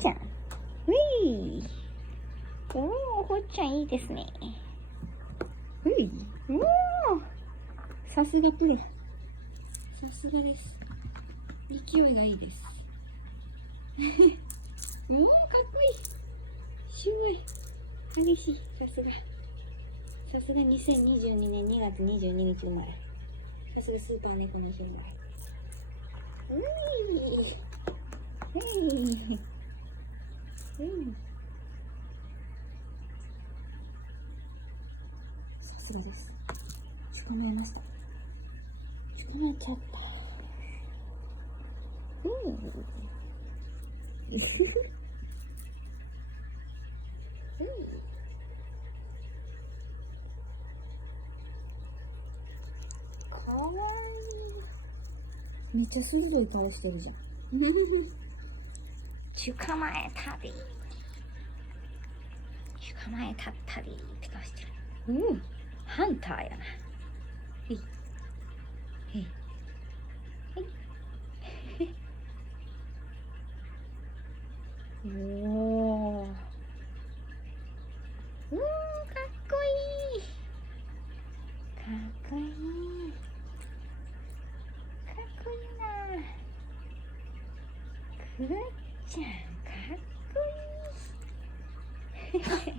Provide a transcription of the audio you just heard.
ちゃん。うい。おお、ほっちゃんいいですね。うい。おお。さすがプロ。さすがです。勢いがいいです。おお、かっこいい。すごい。激しい。さすが。さすが2022年2月22日生まれ。さすがスーパー猫の生まれ。さすがです。捕まえました。捕まえちゃった。かわいい。めっちゃ鋭い顔してるじゃん。捕まえたり。捕まえたったりって顔してる。ハンターやな。へい。へい。へい。おー。かっこいい。かっこいい。かっこいいな。くっちゃん、かっこいい。